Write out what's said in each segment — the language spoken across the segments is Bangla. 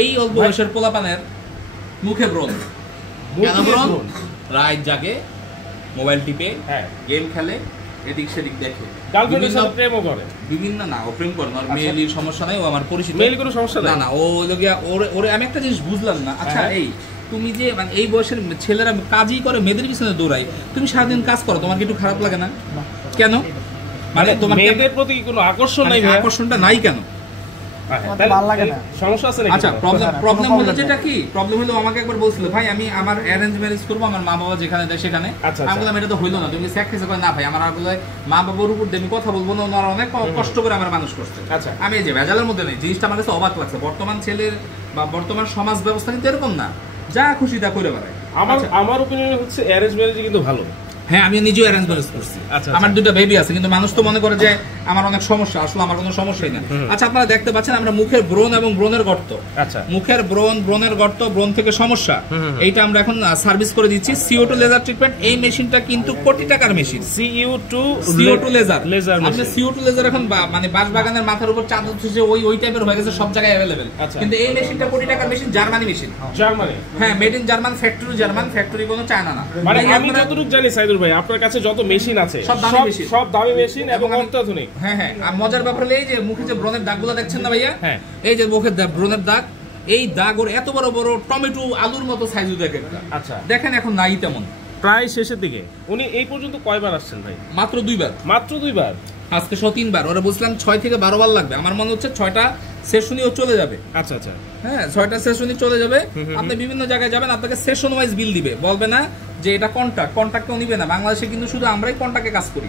এই অল্প বয়সের পোলাপানের মুখে ব্রণ, কেন ব্রণ? রাত জাগে, মোবাইল টিপে, গেম খেলে, এদিক সেদিক দেখে, গার্লফ্রেন্ডের সাথে প্রেমও করে, বিভিন্ন না ও প্রেম করে না, মেয়েলির সমস্যা নাই, ও আমার পরিচিত, মেয়েলি কোনো সমস্যা নাই, না ও লগিয়া ওরে আমি একটা জিনিস বুঝলাম না। আচ্ছা এই তুমি যে মানে এই বয়সের ছেলেরা কাজই করে, মেয়েদের পিছনে দৌড়াই, তুমি সারাদিন কাজ করো, তোমার কি একটু খারাপ লাগে না? কেন? মানে তোমার মেয়েদের প্রতি কোনো আকর্ষণ নাই, আকর্ষণটা নাই কেন? আচ্ছা প্রবলেম হলো যেটা কি, প্রবলেম হলো আমাকে একবার বলছিল ভাই আমি আমার অ্যারেঞ্জ ম্যারেজ করবো, আমার মা বাবা যেখানে দেয় সেখানে। আমি বললাম এটা তো হইলো না, তুমি স্যাক্রিফাইস করে না ভাই, আমার মা বাবার উপর দিয়ে আমি কথা বলবো না, ওনারা অনেক কষ্ট করে আমার মানুষ করছে। আমি এই যে ভেজালের মধ্যে নেই, জিনিসটা আমার কাছে অবাক লাগছে। বর্তমান ছেলের বা বর্তমান সমাজ ব্যবস্থা কিন্তু এরকম না, যা খুশি তা করে বেড়ায়। আমার ওপিনিয়ন হচ্ছে অ্যারেঞ্জ ম্যারেজ কিন্তু ভালো। হ্যাঁ আমি নিজেও অ্যারেঞ্জ ম্যারেজ করছি, আমার দুটো বেবি আছে, কিন্তু মানুষ তো মনে করে যে আমার অনেক সমস্যা, আসলে আমার কোনো সমস্যাই না। আচ্ছা আপনারা দেখতে পাচ্ছেন আমরা মুখের ব্রণ এবং ব্রণের গর্ত, মুখের ব্রণের গর্ত, ব্রণ থেকে সমস্যা, এইটা আমরা এখন সার্ভিস করে দিচ্ছি CO2 লেজার ট্রিটমেন্ট। এই মেশিনটা কিন্তু কোটি টাকার মেশিন, CO2 লেজার। আপনি CO2 লেজার এখন মানে বাঁশবাগানের মাথার উপর চাঁদ উঠছে ওই টাইপের হয়ে গেছে, সব জায়গায় অ্যাভেলেবেল, কিন্তু এই মেশিনটা কোটি টাকার মেশিন, জার্মানি মেশিন, জার্মানি, হ্যাঁ made in German, factory German, factory কোনো চায়না না। মানে আমি যতটুকু জানি সাইদুল ভাই, আপনার কাছে যত মেশিন আছে সব দামি মেশিন এবং অত্যাধুনিক। হ্যাঁ হ্যাঁ, আর মজার ব্যাপার হলো এই যে মুখে যে ব্রণের দাগগুলো দেখছেন না ভাইয়া, এই যে মুখের ব্রণের দাগ, এই দাগ ওর এত বড় বড় টমেটো আলুর মতো সাইজ দেখেন। আচ্ছা দেখেন এখন নাই তেমন, প্রায় শেষের দিকে। উনি এই পর্যন্ত কয়বার আসছেন ভাই? মাত্র 2 বার। মাত্র 2 বার? আজকে 3 বার। ওরা বলছিলাম 6 থেকে 12 বার লাগবে, আমার মনে হচ্ছে 6টা সেশনইও চলে যাবে। আচ্ছা আচ্ছা, হ্যাঁ 6টা সেশনই চলে যাবে। আপনি বিভিন্ন জায়গায় যাবেন, আপনাকে সেশন ওয়াইজ বিল দিবে, বলবে না যে এটা কন্ট্রাক্ট কেউ নিবে না। বাংলাদেশে কিন্তু শুধু আমরাই কন্ট্রাক্টে কাজ করি,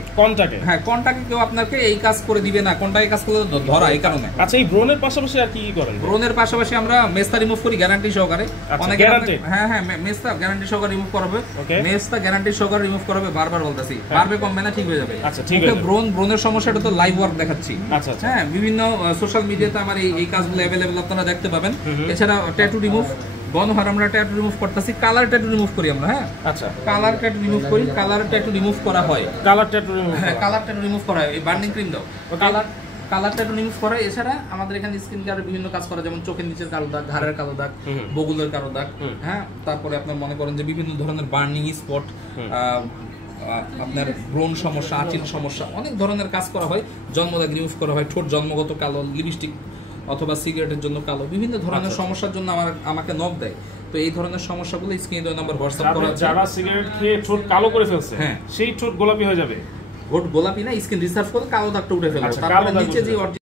হ্যাঁ কন্ট্রাক্টে কেউ আপনাকে এই কাজ করে দিবে না, কন্ট্রাক্টে কাজ করলে ধরা, এই কারণে। আচ্ছা এই ব্রণের পাশাপাশি আর কি করেন? ব্রণের পাশাপাশি আমরা মেস্তা রিমুভ করি গ্যারান্টি সহকারে, অনেক গ্যারান্টি, হ্যাঁ হ্যাঁ মেস্তা গ্যারান্টি সহকারে রিমুভ করাবে, মেস্তা গ্যারান্টি সহকারে রিমুভ করাবে, বারবার বলতাছি, বারবে কমবে না, ঠিক হয়ে যাবে। আচ্ছা ঠিক আছে, ব্রণের সমস্যাটা তো লাইভ ওয়ার্ক দেখাচ্ছি। আচ্ছা হ্যাঁ বিভিন্ন সোশ্যাল মিডিয়াতে আমার এই কাজগুলো অ্যাভেলেবল, আপনারা দেখতে পাবেন। এছাড়া ট্যাটু রিমুভ, গণহার আমরা ট্যাটু রিমুভ করতেছি, কালার ট্যাটু রিমুভ করি আমরা। হ্যাঁ আচ্ছা, কালার ট্যাটু রিমুভ করি, কালার ট্যাটু রিমুভ করা হয়, কালার ট্যাটু রিমুভ করা হয়, এই বার্নিং ক্রিম দাও, কালার ট্যাটু রিমুভ করা। এছাড়া আমাদের এখানে স্কিন কেয়ারের বিভিন্ন কাজ করা, যেমন চোখের নিচের কালো দাগ, ঘাড়ের কালো দাগ, বগুলের কালো দাগ, হ্যাঁ তারপরে আপনার মনে করেন যে বিভিন্ন ধরনের বার্নিং স্পট, আপনার ব্রণ সমস্যা, আঁচিল সমস্যা, অনেক ধরনের কাজ করা হয়। জন্মদাগ রিমুভ করা হয়, ঠোঁট জন্মগত কালো, লিপস্টিক অথবা সিগারেটের জন্য কালো, বিভিন্ন ধরনের সমস্যার জন্য আমাকে নক দেয়। তো এই ধরনের সমস্যাগুলো স্ক্রিনে দেওয়া নাম্বার হোয়াটসঅ্যাপ করা, যারা সিগারেট খেয়ে ঠোঁট কালো করে ফেলছে, হ্যাঁ সেই ঠোঁট গোলাপি হয়ে যাবে, ঠোঁট গোলাপি না, স্কিন রিসার্চ করে কালো দাগটা উঠে ফেলবে, তারপরে নিচে যে